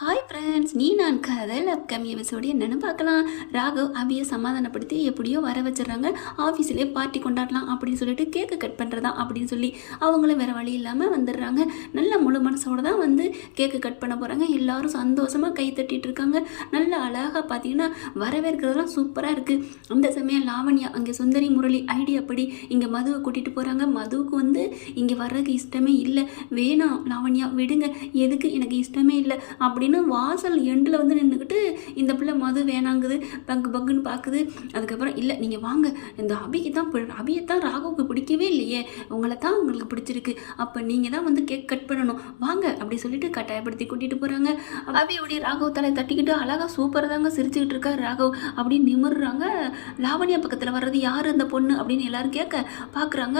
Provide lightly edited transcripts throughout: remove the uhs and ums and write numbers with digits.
Hi friends, நீ நான் காதல் அப்கமிங் எபிசோடு என்னென்னு பார்க்கலாம். ராகவ் அபியை சமாதானப்படுத்தி எப்படியோ வர வச்சிடுறாங்க. ஆஃபீஸ்லேயே பார்ட்டி கொண்டாடலாம் அப்படின்னு சொல்லிட்டு கேக்கு கட் பண்ணுறதா அப்படின்னு சொல்லி அவங்களும் வேறு வழி இல்லாமல் வந்துடுறாங்க. நல்ல முழு மனசோடு தான் வந்து கேக்கு கட் பண்ண போகிறாங்க. எல்லோரும் சந்தோஷமாக கை தட்டிட்டு இருக்காங்க. நல்ல அழகாக பார்த்தீங்கன்னா வரவேற்கிறதுலாம் சூப்பராக இருக்குது. அந்த சமயம் லாவண்யா அங்கே சுந்தரி முரளி ஐடியா படி இங்கே மதுவை கூட்டிகிட்டு போகிறாங்க. மதுவுக்கு வந்து இங்கே வர்றதுக்கு இஷ்டமே இல்லை. வேணாம் லாவண்யா விடுங்க, எதுக்கு எனக்கு இஷ்டமே இல்லை அப்படின்னு வாசல் எண்டில் வந்து நின்றுக்கிட்டு இந்த பிள்ளை மது வேணாங்குது, பக்குன்னு பார்க்குது. அதுக்கப்புறம் இல்லை நீங்கள் வாங்க, இந்த அபியை தான் ராகவுக்கு பிடிக்கவே இல்லையே, உங்களை தான் உங்களுக்கு பிடிச்சிருக்கு, அப்போ நீங்கள் தான் வந்து கேக் கட் பண்ணணும் வாங்க அப்படி சொல்லிட்டு கட்டாயப்படுத்தி கூட்டிகிட்டு போகிறாங்க. அபியோடைய ராகவ் தலை தட்டிக்கிட்டு அழகாக சூப்பராக தாங்க சிரிச்சுக்கிட்டு இருக்கா ராகவ் அப்படின்னு நிமிர்றாங்க. லாவண்யா பக்கத்தில் வர்றது யார் அந்த பொண்ணு அப்படின்னு எல்லாரும் கேட்க பார்க்குறாங்க.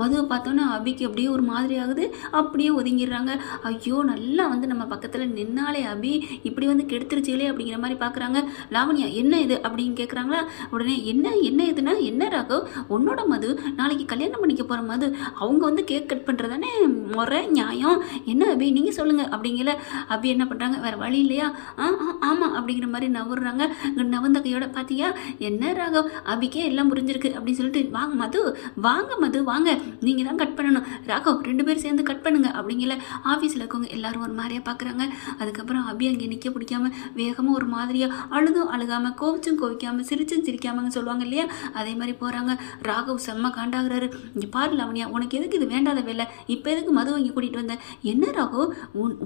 மதுவை பார்த்தோன்னா அபிக்கு அப்படியே ஒரு மாதிரி ஆகுது. அப்படியே ஒதுங்கிடுறாங்க. ஐயோ நல்லா வந்து நம்ம பக்கத்தில் நின்னாலே அபி இப்படி வந்து கெடுத்துருச்சுகளே அப்படிங்கிற மாதிரி பார்க்குறாங்க. லாவண்யா என்ன இது அப்படின்னு கேட்குறாங்களா. உடனே என்ன இதுனா என்ன ராகவ், உன்னோட மது நாளைக்கு கல்யாணம் பண்ணிக்க போகிற மது, அவங்க வந்து கேக் கட் பண்ணுறதானே முறை நியாயம், என்ன அபி நீங்கள் சொல்லுங்கள் அப்படிங்கிற. அபி என்ன பண்ணுறாங்க, வேறு வழி இல்லையா, ஆமாம் அப்படிங்கிற மாதிரி நவுறாங்க. நவந்த கையோட பார்த்தியா என்ன ராகவ், அபிக்கே எல்லாம் புரிஞ்சிருக்கு அப்படின்னு சொல்லிட்டு வாங்க மது வாங்க நீங்கள் தான் கட் பண்ணணும் ராகவ், 2 பேரும் சேர்ந்து கட் பண்ணுங்க அப்படிங்கிற. ஆஃபீஸில் இருக்கவங்க எல்லாரும் ஒரு மாதிரியாக பார்க்குறாங்க. அதுக்கப்புறம் அபி அங்கே நிற்க பிடிக்காம வேகமாக ஒரு மாதிரியாக அழுகாமல் கோவிக்காமல் சிரிக்காமன்னு சொல்லுவாங்க இல்லையா, அதே மாதிரி போகிறாங்க. ராகவ் செம்ம காண்டாகிறாரு. இங்கே பாரு லாவண்யா, உனக்கு எதுக்கு இது வேண்டாத வேலை, இப்போ எதுக்கு மது வாங்கி கூட்டிகிட்டு வந்தேன், என்ன ராகவ்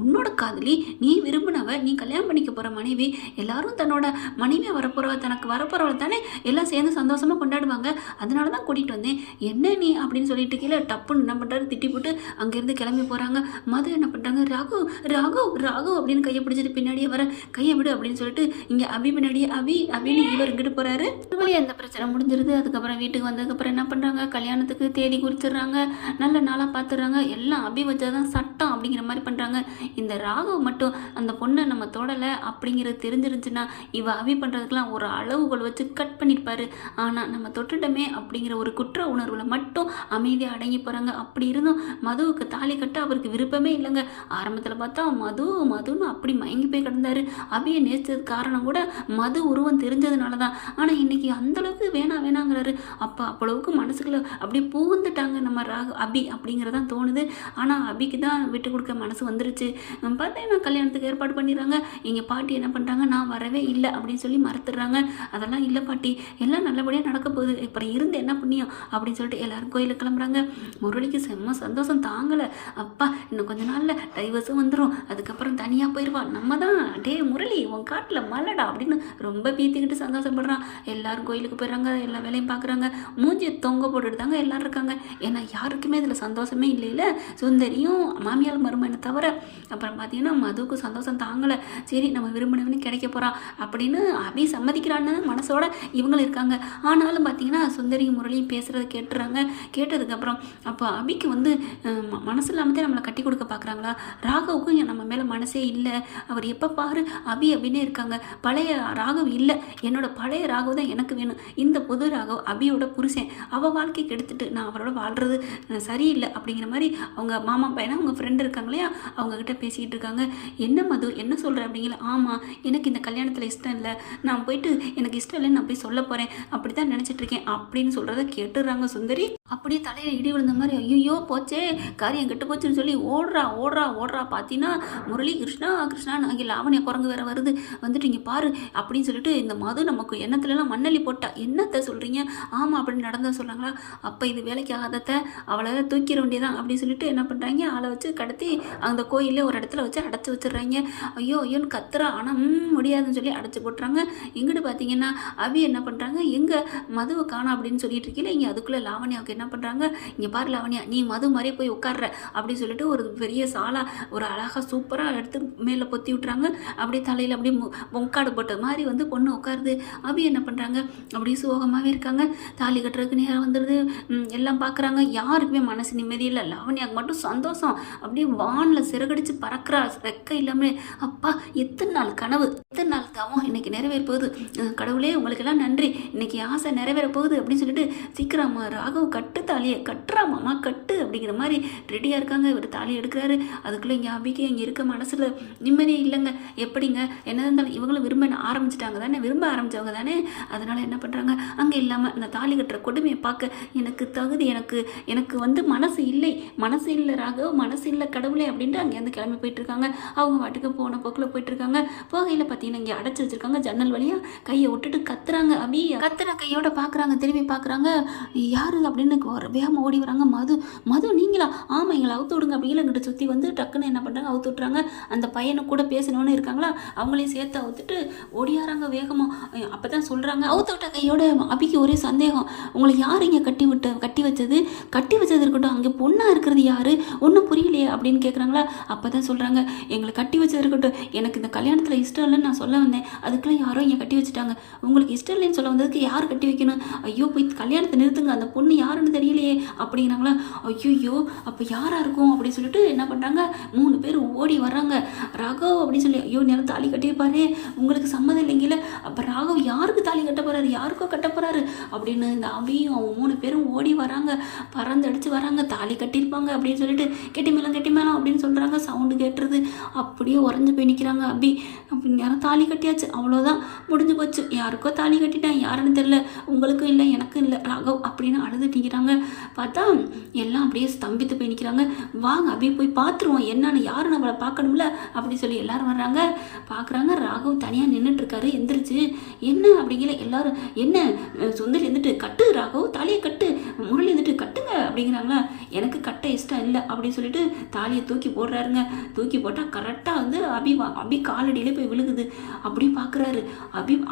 உன்னோட காதலி, நீ விரும்பினவ, நீ கல்யாணம் பண்ணிக்க போகிற மனைவி, எல்லாரும் தன்னோட மனைவியாக வரப்போகிறவ, தனக்கு வரப்போகிறவள் தானே எல்லாம் சேர்ந்து சந்தோஷமாக கொண்டாடுவாங்க, அதனால தான் கூட்டிகிட்டு வந்தேன், என்ன நீ அப்படின்னு சொல்லிட்டு கீழே டப்புன்னு என்ன பண்ணுறாரு திட்டி போட்டு அங்கேருந்து கிளம்பி போகிறாங்க. மது என்ன பண்ணுறாங்க, ராகவ் அப்படின்னு கையை பிடிச்சிட்டு பின்னாடியே வர, கையை விடு அப்படின்னு சொல்லிட்டு இங்கே அபி பின்னாடியே அப்படின்னு இவர் இங்கிட்டு போகிறாரு. வழியாக அந்த பிரச்சனை முடிஞ்சிருது. அதுக்கப்புறம் வீட்டுக்கு வந்ததுக்கப்புறம் என்ன பண்ணுறாங்க, கல்யாணத்துக்கு தேதி குறிச்சிடுறாங்க, நல்ல நாளாக பார்த்துடுறாங்க. எல்லாம் அபி வச்சாதான் சட்டம் அப்படிங்கிற மாதிரி பண்ணுறாங்க. இந்த ராகவ் மட்டும் அந்த பொண்ணை நம்ம தொடலை அப்படிங்கிறது தெரிஞ்சிருந்துச்சுன்னா இவ அபி பண்ணுறதுக்கெலாம் ஒரு அளவுகள் வச்சு கட் பண்ணியிருப்பாரு. ஆனால் நம்ம தொட்டுட்டோமே அப்படிங்கிற ஒரு குற்ற உணர்வில் மட்டும் அமைதியாக அடங்கி போகிறாங்க. அப்படி இருந்தும் மதுவுக்கு தாலி கட்ட அவருக்கு விருப்பமே இல்லைங்க. ஆரம்பத்தில் பார்த்தா மதுன்னு அப்படி மயங்கி போய் கிடந்தாரு. அபியை நேசித்தது காரணம் கூட மது உருவம் தெரிஞ்சதுனால தான். ஆனால் இன்னைக்கு அந்தளவுக்கு வேணாங்கிறாரு. அப்பளவுக்கு மனசுக்குள்ள அப்படியே பூந்துட்டாங்க நம்ம அபி அப்படிங்கிறதான் தோணுது. ஆனால் அபிக்கு தான் விட்டு கொடுக்க மனசு வந்துருச்சு. பார்த்தீங்கன்னா கல்யாணத்துக்கு ஏற்பாடு பண்ணிடுறாங்க. எங்கள் பாட்டி என்ன பண்ணுறாங்க, நான் வரவே இல்லை அப்படின்னு சொல்லி மறந்துடுறாங்க. அதெல்லாம் இல்லை பாட்டி, எல்லாம் நல்லபடியாக நடக்க போகுது, இப்போ இருந்து என்ன புண்ணியம் அப்படின்னு சொல்லிட்டு எல்லாரும் கோயிலுக்கு கிளம்புறாங்க. முரளிக்கு செம்ம சந்தோஷம் தாங்கலை. அப்பா இன்னும் கொஞ்ச நாளில் டைவர்ஸும் வந்துடும், அதுக்கப்புறம் தனியாக போயிடுவான், நம்ம தான் டே முரளி உன் காட்டில் மலடா அப்படின்னு ரொம்ப பீத்திக்கிட்டு சந்தோஷப்படுறான். எல்லாரும் கோயிலுக்கு போயிடுறாங்க, எல்லா வேலையும் பார்க்குறாங்க. மூஞ்சியை தொங்க போட்டுட்டு தாங்க எல்லோரும் இருக்காங்க. ஏன்னா யாருக்குமே இதில் சந்தோஷமே இல்லைல்ல, சுந்தரியும் மாமியார் மருமனை தவிர. அப்புறம் பார்த்தீங்கன்னா மதுவுக்கு சந்தோஷம் தாங்கலை. சரி நம்ம விரும்பினவனு கிடைக்க போகிறான் அப்படின்னு அபி சம்மதிக்கிறான்னு மனசோட இவங்களும் இருக்காங்க. ஆனாலும் பார்த்தீங்கன்னா சுந்தரியும் முரளியும் பேசுகிறத கேட்டுறாங்க. கேட்டதுக்கப்புறம் அப்போ அபிக்கு வந்து மனசு இல்லாமல் தான் நம்மளை கட்டி கொடுக்க பார்க்குறாங்களா. ராகவுக்கும் நம்ம மேலே மனசே இல்லை, அவர் எப்போ பாரு அபி அப்படின்னே இருக்காங்க. பழைய ராகவ் இல்லை, என்னோட பழைய ராகவ் தான் எனக்கு வேணும். இந்த புது ராகவ் அபியோட புருஷன், அவள் வாழ்க்கைக்கு எடுத்துட்டு நான் அவரோட வாழ்கிறது சரியில்லை அப்படிங்கிற மாதிரி அவங்க மாமா பையனா அவங்க ஃப்ரெண்டு இருக்காங்க இல்லையா, அவங்கக்கிட்ட பேசிக்கிட்டு இருக்காங்க. என்ன மது என்ன சொல்கிறேன் அப்படிங்கிற. ஆமாம் எனக்கு இந்த கல்யாணத்தில் இஷ்டம் இல்லை, நான் போயிட்டு எனக்கு இஷ்டம் இல்லைன்னு நான் போய் சொல்ல போகிறேன், அப்படி தான் நினச்சிட்ருக்கேன் அப்படின்னு சொல்கிறத கேட்டுடுறாங்க சுந்தரி. அப்படியே தலையில் இடி விழுந்த மாதிரி ஐயோ போச்சே காரியம் கெட்டு போச்சுன்னு சொல்லி ஓடுறா பார்த்தீங்கன்னா முரளி கிருஷ்ணா அங்கே லாவண்யா குரங்கு வேற வருது, வந்துட்டு இங்கே பாரு அப்படின்னு சொல்லிட்டு இந்த மது நமக்கு எண்ணத்துலலாம் மண்ணள்ளி போட்டா. என்னத்தை சொல்கிறீங்க, ஆமாம் அப்படின்னு நடந்தா சொல்கிறாங்களா. அப்போ இது வேலைக்கு ஆகாதத்தை அவளை தூக்கிட வேண்டியதான் அப்படின்னு சொல்லிட்டு என்ன பண்ணுறாங்க, ஆளை வச்சு கடத்தி அந்த கோயிலே ஒரு இடத்துல வச்சு அடைச்சி வச்சிடுறாங்க. ஐயோன்னு கத்துறா, ஆனால் முடியாதுன்னு சொல்லி அடைச்சி போட்டுறாங்க. எங்கிட்டு பார்த்தீங்கன்னா அபி என்ன பண்ணுறாங்க, எங்கே மதுவை காணோம் அப்படின்னு சொல்லிட்டு இருக்கீங்களா. இங்கே அதுக்குள்ளே லாவண்யாவுக்கு என்ன பண்ணுறாங்க, இங்கே பாரு லாவண்யா நீ மது மாதிரியே போய் உட்கார்ற அப்படின்னு சொல்லிட்டு ஒரு பெரிய சாலா ஒரு அழகாக சூப்பராக எடுத்து மேலே பொத்தி விட்டுறாங்க. அப்படியே தலையில் அப்படியே பொங்காடு போட்ட மாதிரி வந்து பொண்ணு உட்காருது. அபி என்ன பண்ணுறாங்க, அப்படியே சோகமாகவே இருக்காங்க. தாலி கட்டுறதுக்கு நேரம் வந்துடுது. எல்லாம் பார்க்குறாங்க, யாருக்குமே மனசு நிம்மதி இல்லை. லாவண்யாவுக்கு மட்டும் சந்தோஷம், அப்படியே வானில் சிறகடிச்சு பறக்கிறா ரெக்க இல்லாமல். அப்பா எத்தனை நாள் கனவு, எத்தனை நாள் தவம் இன்னைக்கு நிறைவேற போகுது, கடவுளே உங்களுக்கெல்லாம் நன்றி, இன்னைக்கு ஆசை நிறைவேற போகுது அப்படின்னு சொல்லிட்டு சீக்கிரமா ராகவ் கட்டு தாலியை கட்டுறாமாம்மா கட்டு அப்படிங்கிற மாதிரி ரெடியாக இருக்காங்க. இவர் தாலி எடுக்கிறாரு. அதுக்குள்ளே இங்கே அபிக்கு இங்கே இருக்க மனசில் நிம்மதியே இல்லைங்க. எப்படிங்க என்ன இருந்தாலும் இவங்களும் விரும்ப ஆரம்பிச்சிட்டாங்க தானே, விரும்ப ஆரம்பித்தவங்க தானே. அதனால் என்ன பண்ணுறாங்க, அங்கே இல்லாமல் இந்த தாலி கட்டுற கொடுமையை பார்க்க எனக்கு தகுதி, எனக்கு எனக்கு வந்து மனசு இல்லை ராகவ், மனசு இல்லை கடவுளே அப்படின்ட்டு அங்கேருந்து கிளம்பி போயிட்டுருக்காங்க. அவங்க வாட்டுக்கு போன போக்கில் போயிட்டுருக்காங்க. போகையில் பார்த்தீங்கன்னா இங்கே அடைச்சி வச்சுருக்காங்க. ஜன்னல் வழியாக கையை விட்டுட்டு கத்துறாங்க. அபி கத்துற கையோட பார்க்குறாங்க, திரும்பி பார்க்குறாங்க. யார் அப்படின்னு வேகமாக ஓடி வராங்க. மது நீங்களா? ஆமாம், எங்களை அவுத்து விடுங்க அப்படிங்கிற கிட்ட சுற்றி வந்து டக்குன்னு என்ன பண்ணுறாங்க, அவுத்து விட்றாங்க. அந்த பையனை கூட பேசணும்னு இருக்காங்களா, அவங்களையும் சேர்த்து அவுத்துட்டு ஓடியாராங்க வேகமாக. அப்போ தான் சொல்கிறாங்க, அவுத்து விட்ட கையோட அபிக்கு ஒரே சந்தேகம், உங்களை யார் இங்கே கட்டி வச்சது இருக்கட்டும், அங்கே பொண்ணாக இருக்கிறது யார், ஒன்றும் புரியலையே அப்படின்னு கேட்குறாங்களா. அப்போ தான் சொல்கிறாங்க, எங்களை கட்டி வச்சது இருக்கட்டும், எனக்கு இந்த கல்யாணத்தில் இஷ்டம் இல்லைன்னு நான் சொல்ல வந்தேன், அதுக்கெல்லாம் யாரோ இங்கே கட்டி வச்சுட்டாங்க. உங்களுக்கு இஷ்டம் இல்லைன்னு சொல்ல வந்ததுக்கு யார் கட்டி வைக்கணும்? ஐயோ போய் கல்யாணத்தை நிறுத்துங்க, அந்த பொண்ணு யாருன்னு தெரியலையே அப்படிங்கிறாங்களா. ஐயோ அப்போ யாராக இருக்கும் அப்படின்னு சொல்லிட்டு என்ன பண்ணுறாங்க, 3 பேர் ஓடி வர்றாங்க. ராகவ் அப்படின்னு சொல்லி, ஐயோ நேரம் தாலி கட்டியிருப்பாரு, உங்களுக்கு சம்மதம் இல்லைங்கள, அப்போ ராகவ் யாருக்கு தாலி கட்ட போகிறாரு, யாருக்கோ கட்ட போகிறாரு அப்படின்னு இந்த அபியும் அவங்க 3 பேரும் ஓடி வராங்க. பறந்தடிச்சு வராங்க. தாலி கட்டியிருப்பாங்க அப்படின்னு சொல்லிட்டு கெட்டி மேளம் அப்படின்னு சொல்கிறாங்க. சவுண்டு கேட்டுருது. அப்படியே உறைஞ்சு போய் நிற்கிறாங்க அபி. அப்படி நேரம் தாலி கட்டியாச்சு, அவ்வளோதான், முடிஞ்சு போச்சு, யாருக்கோ தாலி கட்டிட்டேன், யாருன்னு தெரியல, உங்களுக்கும் இல்லை எனக்கும் இல்லை ராகவ் அப்படின்னு அழுதுட்டு நிற்கிறாங்க. பார்த்தா எல்லாம் அப்படியே ஸ்தம்பித்து போய் நிற்கிறாங்க. வாங்க அபி போய் பார்த்துருவோம் என்னன்னு, யாரும் நம்மளை பார்க்கணும்ல அப்படி சொல்லி எல்லாரும் வர்றாங்க. பார்க்குறாங்க, ராகவ் தனியாக நின்றுட்டுருக்காரு. எந்திரிச்சு என்ன அப்படிங்கிற எல்லாரும், என்ன சுந்தரி இருந்துட்டு, கட்டு ராகவ் தாலியை கட்டு, முரளி இருந்துட்டு கட்டுங்க அப்படிங்கிறாங்களா. எனக்கு கட்ட இஷ்டம் இல்லை அப்படின்னு சொல்லிட்டு தாலியை தூக்கி போடுறாருங்க. தூக்கி போட்டால் கரெக்டாக வந்து அபி காலடியிலே போய் விழுகுது. அப்படி பார்க்குறாரு.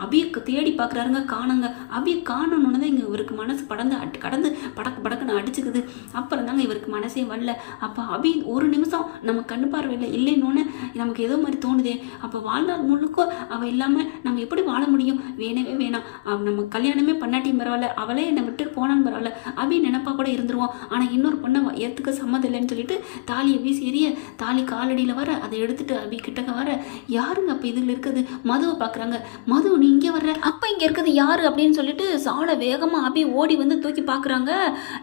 அபியை தேடி பார்க்குறாருங்க, காணுங்க. அபியை காணணுன்னு தான் இங்கே இவருக்கு மனசு கடந்து படக்குன்னு அடிச்சுக்குது. அப்புறம் தாங்க இவருக்கு மனசே வரல. அப்போ அபி ஒரு நிமிஷம் நம்ம கண்ணு பார்வையில் இல்லைன்னு நமக்கு ஏதோ மாதிரி தோணுதே. அப்போ வாழ்நாள் முழுக்க அவள் இல்லாமல் நம்ம எப்படி வாழ முடியும்? வேணவே வேணாம், நம்ம கல்யாணமே பண்ணாட்டியும் பரவாயில்ல, அவளே என்னை விட்டு போனாலும் பரவாயில்ல, அபி நினைப்பா கூட இருந்துருவோம், ஆனால் இன்னொரு பொண்ணை ஏற்றுக்க சம்மதம் இல்லைன்னு சொல்லிட்டு தாலியை வீசி எறிய, தாலி காலடியில் வர, அதை எடுத்துட்டு அபி கிட்டக்க வர, யாருங்க அப்போ இதில் இருக்குது? மதுவை பார்க்குறாங்க. மது நீ இங்கே வர்ற, அப்போ இங்கே இருக்குது யாரு அப்படின்னு சொல்லிட்டு சால வேகமாக அபி ஓடி வந்து தூக்கி பார்க்குறாங்க.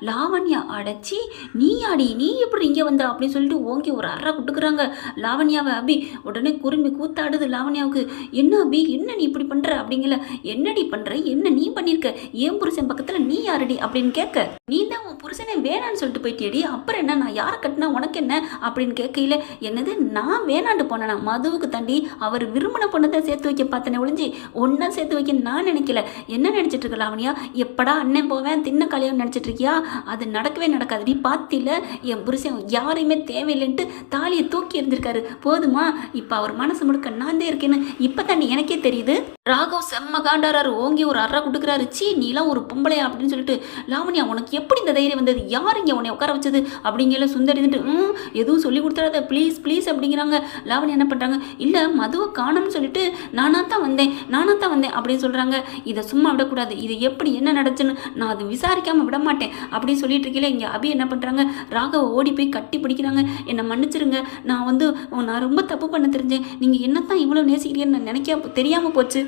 லாவண்யா. அடைச்சி நீ எப்படி இங்கே வந்த அப்படின்னு சொல்லிட்டு ஓங்கி ஒரு அறை விட்டுக்குறாங்க லாவண்யாவை. அபி உடனே குறும்பி கூத்தாடுது லாவண்யாவுக்கு. என்ன அபி, என்ன நீ இப்படி பண்ணுற அப்படிங்கல. என்னடி பண்ணுற, என்ன நீ பண்ணியிருக்க, ஏன் புருஷன் பக்கத்தில் நீ யாரடி அப்படின்னு கேட்க, நீ தான் உன் புருஷனை வேணான்னு சொல்லிட்டு போயிட்டேடி, அப்புறம் என்ன, நான் யாரை கட்டினா உனக்கு என்ன அப்படின்னு கேட்கையில, என்னது நான் வேணாண்டு போனேனா? மதுவுக்கு தாண்டி அவர் விரும்பின பொண்ணை தான் சேர்த்து வைக்க பார்த்தனே ஒழிஞ்சு ஒன்றா சேர்த்து வைக்க நான் நினைக்கல. என்ன நினச்சிட்டு இருக்க லாவண்யா, எப்படா அண்ணன் போவேன் தின்ன கல்யாணம் நினச்சிட்டு இருக்கியா? அது நடக்கவே நடக்காது. நீ பார்த்தில என் புருஷன் யாரையுமே தேவையில்லைன்ட்டு தாலியை தூக்கி எறிஞ்சிருக்காரு. போதுமா? இப்போ அவர் மனசு முழுக்க நான் தான் இருக்கேன்னு இப்போ தாண்டி எனக்கே தெரியுது. ராகவ் செம்ம காண்டாராரு. ஓங்கி ஒரு அறை கொடுக்குறாரு. சீ நீலாம் ஒரு பொம்பளையா அப்படின்னு சொல்லிட்டு, லாவண்யா உனக்கு எப்படி இந்த தைரியம் வந்தது, யார் இங்கே உன்னை உட்கார வச்சது அப்படிங்கிற சுந்தரி எதுவும் சொல்லி கொடுத்துறாத ப்ளீஸ் அப்படிங்கிறாங்க. லாவண்யா என்ன பண்ணுறாங்க, இல்லை மதுவை காணும்னு சொல்லிட்டு நானாக தான் வந்தேன் அப்படின்னு சொல்கிறாங்க. இதை சும்மா விடக்கூடாது, இது எப்படி என்ன நடந்துச்சுன்னு நான் அது விசாரிக்காமல் விட மாட்டேன் அப்படின்னு சொல்லிட்டு இருக்கல. இங்கே அபி என்ன பண்ணுறாங்க, ராகவை ஓடி போய் கட்டி பிடிக்கிறாங்க. என்னை மன்னிச்சிருங்க, நான் ரொம்ப தப்பு பண்ண தெரிஞ்சேன், நீங்கள் என்னத்தான் இவ்வளோ நேசிக்கிறீங்கன்னு நான் தெரியாமல் போச்சு.